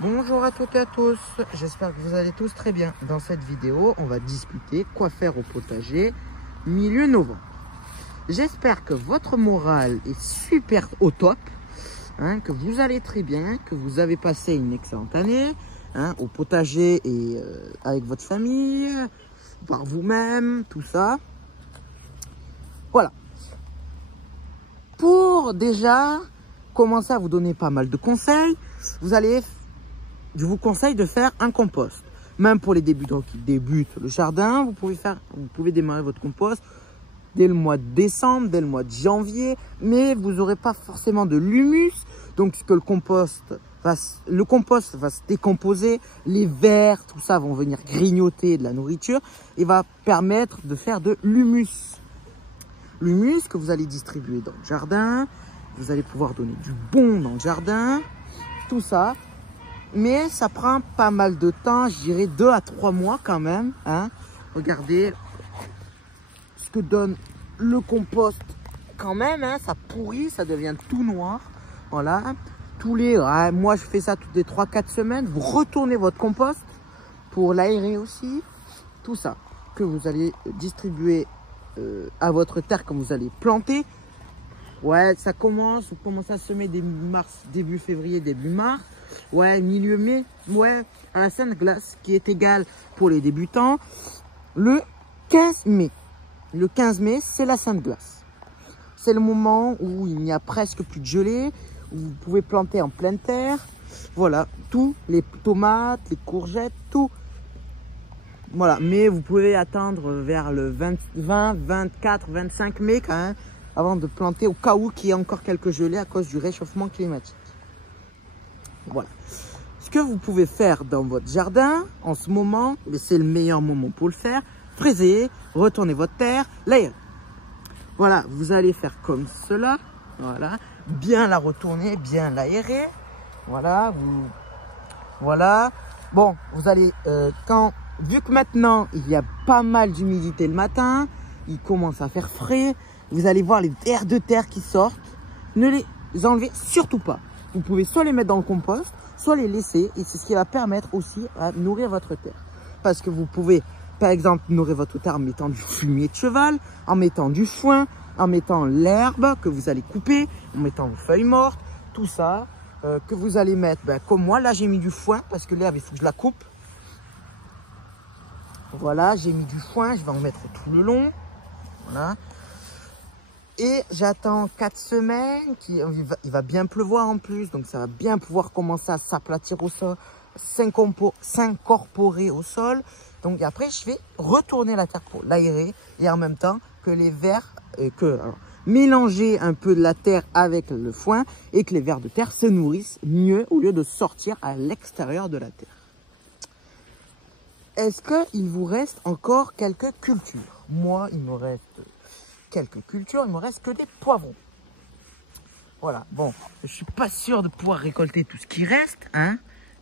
Bonjour à toutes et à tous, j'espère que vous allez tous très bien. Dans cette vidéo, on va discuter quoi faire au potager milieu novembre. J'espère que votre morale est super au top, que vous allez très bien, que vous avez passé une excellente année au potager et avec votre famille, par vous-même, tout ça. Voilà. Pour déjà commencer à vous donner pas mal de conseils, je vous conseille de faire un compost. Même pour les débutants qui débutent le jardin, vous pouvez démarrer votre compost dès le mois de décembre, dès le mois de janvier, mais vous n'aurez pas forcément de l'humus. Donc ce que le compost va se décomposer, les vers, tout ça vont venir grignoter de la nourriture et va permettre de faire de l'humus. L'humus que vous allez distribuer dans le jardin, vous allez pouvoir donner du bon dans le jardin, tout ça. Mais ça prend pas mal de temps, je dirais 2 à 3 mois quand même. Regardez ce que donne le compost quand même. Ça pourrit, ça devient tout noir. Voilà. Moi je fais ça toutes les 3-4 semaines. Vous retournez votre compost pour l'aérer aussi. Tout ça que vous allez distribuer à votre terre quand vous allez planter. Ouais, vous commencez à semer début février, début mars. Ouais, milieu mai, ouais, à la Sainte-Glace, qui est égale pour les débutants, le 15 mai. Le 15 mai, c'est la Sainte-Glace. C'est le moment où il n'y a presque plus de gelée, où vous pouvez planter en pleine terre. Voilà, tout, les tomates, les courgettes, tout. Voilà, mais vous pouvez attendre vers le 20, 24, 25 mai quand même, avant de planter au cas où qu'il y ait encore quelques gelées à cause du réchauffement climatique. Voilà. Ce que vous pouvez faire dans votre jardin en ce moment, c'est le meilleur moment pour le faire, fraiser, retourner votre terre, l'aérer. Voilà, vous allez faire comme cela. Voilà, bien la retourner, bien l'aérer. Voilà, voilà. Bon, vous allez, vu que maintenant il y a pas mal d'humidité le matin, il commence à faire frais, vous allez voir les vers de terre qui sortent. Ne les enlevez surtout pas. Vous pouvez soit les mettre dans le compost, soit les laisser. Et c'est ce qui va permettre aussi à nourrir votre terre. Parce que vous pouvez, par exemple, nourrir votre terre en mettant du fumier de cheval, en mettant du foin, en mettant l'herbe que vous allez couper, en mettant vos feuilles mortes, tout ça que vous allez mettre. Comme moi, là, j'ai mis du foin parce que l'herbe, il faut que je la coupe. Voilà, j'ai mis du foin, je vais en mettre tout le long. Voilà. Et j'attends 4 semaines, il va bien pleuvoir en plus, donc ça va bien pouvoir commencer à s'aplatir au sol, s'incorporer au sol. Donc après, je vais retourner la terre pour l'aérer et en même temps que les vers, mélanger un peu de la terre avec le foin et que les vers de terre se nourrissent mieux au lieu de sortir à l'extérieur de la terre. Est-ce qu'il vous reste encore quelques cultures? Moi, il me reste quelques cultures, il me reste que des poivrons. Voilà, bon, je suis pas sûr de pouvoir récolter tout ce qui reste,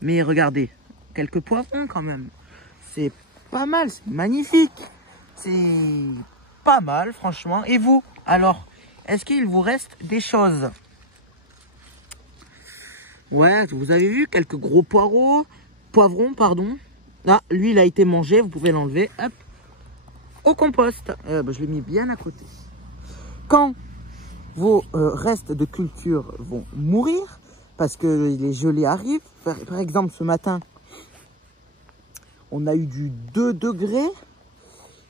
mais regardez, quelques poivrons quand même. C'est pas mal, c'est magnifique. C'est pas mal, franchement. Et vous, alors, est-ce qu'il vous reste des choses? Ouais, vous avez vu, quelques gros poivrons, pardon. Là, lui, il a été mangé, vous pouvez l'enlever, hop, au compost. Je l'ai mis bien à côté. Quand vos restes de culture vont mourir, parce que les gelées arrivent, par exemple ce matin, on a eu du 2 degrés,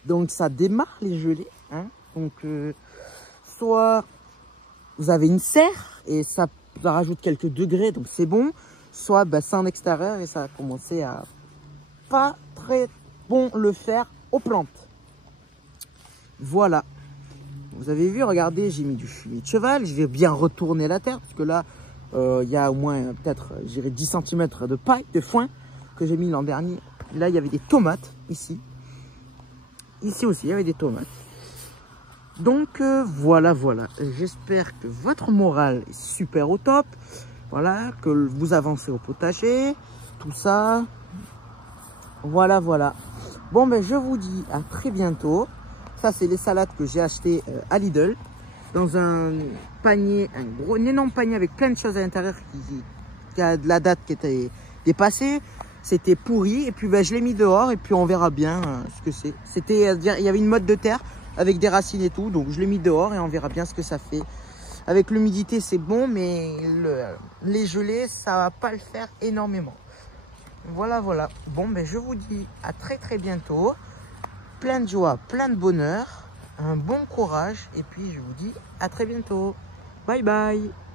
donc ça démarre les gelées. Donc, soit vous avez une serre et ça rajoute quelques degrés, donc c'est bon, soit c'est en extérieur et ça a commencé à pas très bon le faire aux plantes. Voilà. Vous avez vu, regardez, j'ai mis du fumier de cheval. Je vais bien retourner la terre parce que là, il y a au moins peut-être, je dirais 10 cm de paille, de foin que j'ai mis l'an dernier. Là, il y avait des tomates ici. Ici aussi, il y avait des tomates. Donc, voilà. J'espère que votre morale est super au top. Voilà, que vous avancez au potager, tout ça. Voilà. Bon, je vous dis à très bientôt. Ça, c'est les salades que j'ai achetées à Lidl. Dans un panier, un énorme panier avec plein de choses à l'intérieur qui a de la date qui dépassé, c'était pourri. Et puis je l'ai mis dehors et puis on verra bien ce que c'est. Il y avait une motte de terre avec des racines et tout, donc je l'ai mis dehors et on verra bien ce que ça fait. Avec l'humidité c'est bon, mais les gelées ça va pas le faire énormément. Voilà. Bon ben je vous dis à très bientôt. Plein de joie, plein de bonheur, un bon courage et puis je vous dis à très bientôt. Bye bye.